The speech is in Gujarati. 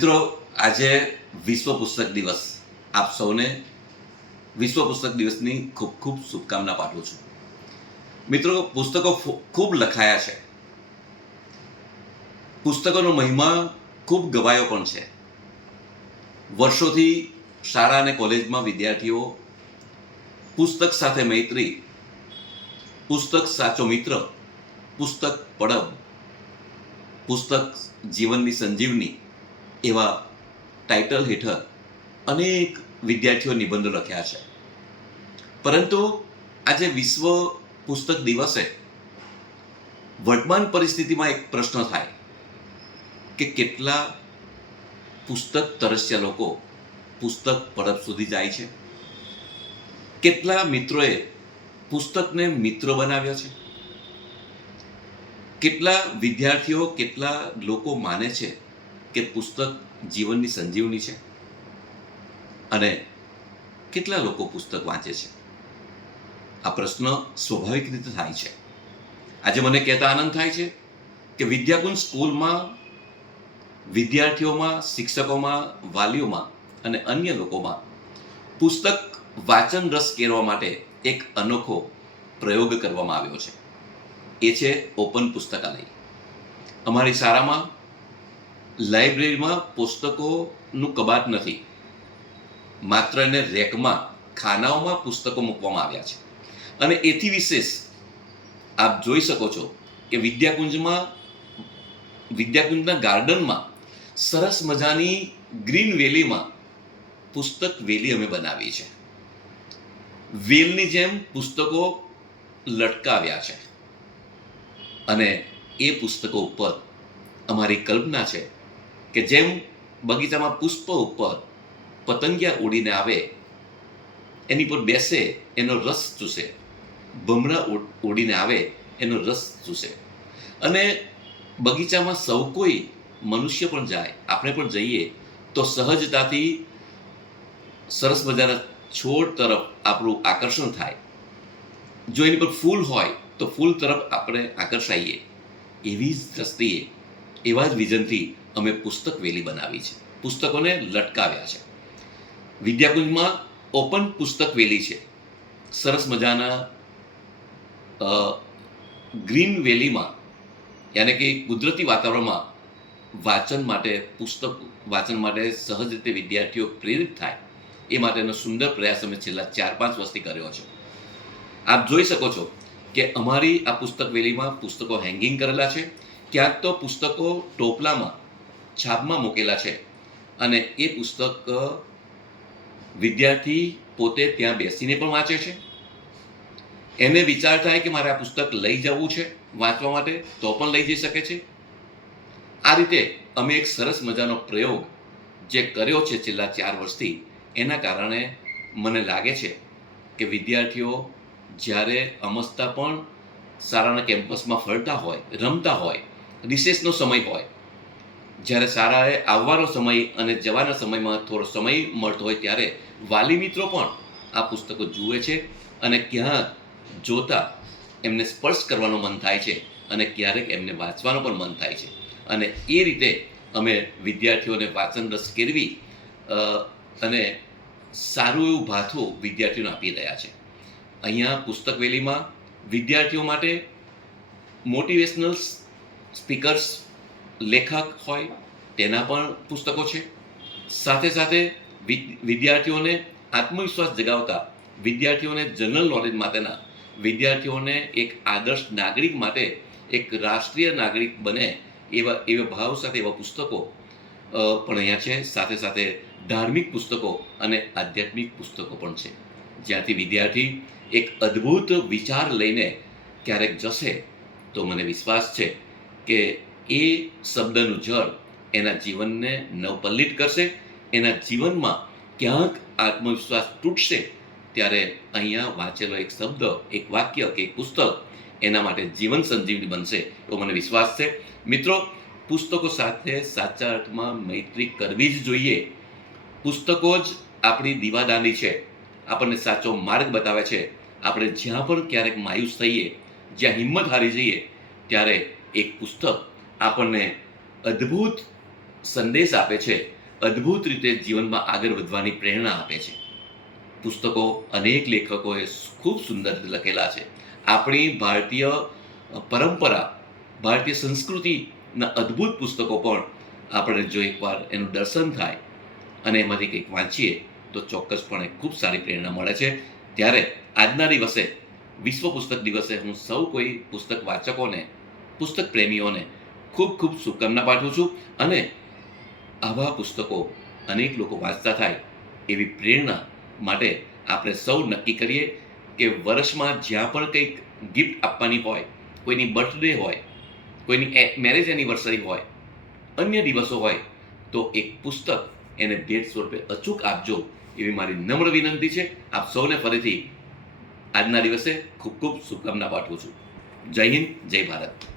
મિત્રો, આજે વિશ્વ પુસ્તક દિવસ. આપ સૌને વિશ્વ પુસ્તક દિવસની ખૂબ ખૂબ શુભકામના પાઠવું છું. મિત્રો, પુસ્તકો ખૂબ લખાયા છે. પુસ્તકોનો મહિમા ખૂબ ગવાયો પણ છે. વર્ષોથી શાળા અને કોલેજમાં વિદ્યાર્થીઓ પુસ્તક સાથે મૈત્રી, પુસ્તક સાચો મિત્ર, પુસ્તક પડબ પુસ્તક જીવનની સંજીવની એવા ટાઇટલ હેઠળ અનેક વિદ્યાર્થીઓ નિબંધો લખ્યા છે. પરંતુ આજે વિશ્વ પુસ્તક દિવસે વર્તમાન પરિસ્થિતિમાં એક પ્રશ્ન થાય કે કેટલા પુસ્તક તરસ્યા લોકો પુસ્તક પરબ સુધી જાય છે? કેટલા મિત્રોએ પુસ્તકને મિત્ર બનાવ્યો છે? કેટલા વિદ્યાર્થીઓ કેટલા લોકો માને છે કે પુસ્તક જીવનની સંજીવની છે? અને કેટલા લોકો પુસ્તક વાંચે છે? આ પ્રશ્ન સ્વાભાવિક રીતે થાય છે. આજે મને કહેતા આનંદ થાય છે કે વિદ્યાકુંજ સ્કૂલમાં વિદ્યાર્થીઓમાં, શિક્ષકોમાં, વાલીઓમાં અને અન્ય લોકોમાં પુસ્તક વાંચન રસ કેળવા માટે એક અનોખો પ્રયોગ કરવામાં આવ્યો છે. એ છે ઓપન પુસ્તકાલય. અમારી શાળામાં લાઇબ્રેરીમાં પુસ્તકોનું કબાટ નથી. માત્ર એને રેકમાં, ખાનાઓમાં પુસ્તકો મૂકવામાં આવ્યા છે. અને એથી વિશેષ, આપ જોઈ શકો છો કે વિદ્યાકુંજમાં, વિદ્યાકુંજના ગાર્ડનમાં સરસ મજાની ગ્રીન વેલીમાં પુસ્તક વેલી અમે બનાવી છે વેલની જેમ પુસ્તકો લટકાવ્યા છે. અને એ પુસ્તકો ઉપર અમારી કલ્પના છે કે જેમ બગીચામાં પુષ્પ ઉપર પતંગિયા ઉડીને આવે, એની પર બેસે, એનો રસ ચૂસે. ભમરા ઉડીને આવે, એનો રસ ચૂસે. અને બગીચામાં સૌ કોઈ મનુષ્ય પણ જાય, આપણે પણ જઈએ, તો સહજતાથી સરસ મજાના છોડ તરફ આપણું આકર્ષણ થાય. જો એની પર ફૂલ હોય, તો ફૂલ તરફ આપણે આકર્ષાઈએ. એવી જ દ્રષ્ટિએ, એવા જ વિઝનથી અમે પુસ્તક વેલી બનાવી છે. પુસ્તકોને લટકાવ્યા છે. વિદ્યાકુંજમાં ઓપન પુસ્તક વેલી છે. સરસ મજાના ગ્રીન વેલીમાં, યાને કે કુદરતી વાતાવરણમાં વાંચન માટે પુસ્તક, વાંચન માટે સહજ રીતે વિદ્યાર્થીઓ પ્રેરિત થાય, એ માટેનો સુંદર પ્રયાસ અમે છેલ્લા ચાર પાંચ વર્ષથી કર્યો છે. આપ જોઈ શકો છો કે અમારી આ પુસ્તક વેલીમાં પુસ્તકો હેંગિંગ કરેલા છે. ક્યાંક તો પુસ્તકો ટોપલામાં છાપમાં મૂકેલા છે. અને એ પુસ્તક વિદ્યાર્થી પોતે ત્યાં બેસીને પણ વાંચે છે. એને વિચાર થાય કે મારે આ પુસ્તક લઈ જવું છે વાંચવા માટે, તો પણ લઈ જઈ શકે છે. આ રીતે અમે એક સરસ મજાનો પ્રયોગ જે કર્યો છે છેલ્લા ચાર વર્ષથી, એના કારણે મને લાગે છે કે વિદ્યાર્થીઓ જ્યારે અમસ્તા પણ શાળાના કેમ્પસમાં ફરતા હોય, રમતા હોય, રિસેસનો સમય હોય જ્યારે શાળાએ આવવાનો સમય અને જવાના સમયમાં થોડો સમય મળતો હોય ત્યારે વાલી મિત્રો પણ આ પુસ્તકો જુએ છે અને ક્યાંક જોતા એમને સ્પર્શ કરવાનું મન થાય છે અને ક્યારેક એમને વાંચવાનું પણ મન થાય છે. અને એ રીતે અમે વિદ્યાર્થીઓને વાંચન રસ કેળવી અને સારું એવું ભાથું વિદ્યાર્થીઓને આપી રહ્યા છે. અહીંયા પુસ્તક વેલીમાં વિદ્યાર્થીઓ માટે મોટિવેશનલ સ્પીકર્સ લેખક હોય, તેના પણ પુસ્તકો છે. સાથે સાથે વિદ- વિદ્યાર્થીઓને આત્મવિશ્વાસ જગાવતા વિદ્યાર્થીઓને જનરલ નોલેજ માટેના વિદ્યાર્થીઓને એક આદર્શ નાગરિક માટે એક રાષ્ટ્રીય નાગરિક બને એવા એવા ભાવ સાથે એવા પુસ્તકો પણ અહીંયા છે. સાથે સાથે ધાર્મિક પુસ્તકો અને આધ્યાત્મિક પુસ્તકો પણ છે. જ્યાંથી વિદ્યાર્થી એક અદ્ભુત વિચાર લઈને ક્યારેક જશે તો મને વિશ્વાસ છે કે એ શબ્દનું જળ એના જીવનને નવપલ્લિત કરશે, એના જીવનમાં ક્યાંક આત્મવિશ્વાસ તૂટશે, ત્યારે અહીંયા વાંચેલો એક શબ્દ, એક વાક્ય કે એક પુસ્તક એના માટે જીવન સંજીવની બનશે એવો મને વિશ્વાસ છે. મિત્રો, પુસ્તકો સાથે સાચા અર્થમાં મૈત્રી કરવી જ જોઈએ. પુસ્તકો જ આપણી દીવાદાની છે. આપણને સાચો માર્ગ બતાવે છે. આપણે જ્યાં પણ ક્યારેક માયુસ થઈએ, જ્યાં હિંમત હારી જઈએ, ત્યારે એક પુસ્તક આપણને અદ્ભુત સંદેશ આપે છે. અદ્ભુત રીતે જીવનમાં આગળ વધવાની પ્રેરણા આપે છે. પુસ્તકો અનેક લેખકોએ ખૂબ સુંદર લખેલા છે. આપણી ભારતીય પરંપરા, ભારતીય સંસ્કૃતિના અદ્ભુત પુસ્તકો પણ આપણે જો એકવાર એનું દર્શન થાય અને એમાંથી કંઈક વાંચીએ, તો ચોક્કસપણે ખૂબ સારી પ્રેરણા મળે છે. ત્યારે આજના દિવસે, વિશ્વ પુસ્તક દિવસે હું સૌ કોઈ પુસ્તક વાચકોને, પુસ્તક પ્રેમીઓને ખૂબ ખૂબ શુભકામના પાઠવું છું અને આવા પુસ્તકો અનેક લોકો વાંચતા થાય એવી પ્રેરણા માટે આપણે સૌ નક્કી કરીએ કે વર્ષમાં જ્યાં પણ કંઈક ગિફ્ટ આપવાની હોય, કોઈની બર્થડે હોય, કોઈની મેરેજ એનિવર્સરી હોય, અન્ય દિવસો હોય, તો એક પુસ્તક એને ભેટ સ્વરૂપે અચૂક આપજો એવી મારી નમ્ર વિનંતી છે. આપ સૌને ફરીથી આજના દિવસે ખૂબ ખૂબ શુભકામના પાઠવું છું. જય હિન્દ, જય ભારત.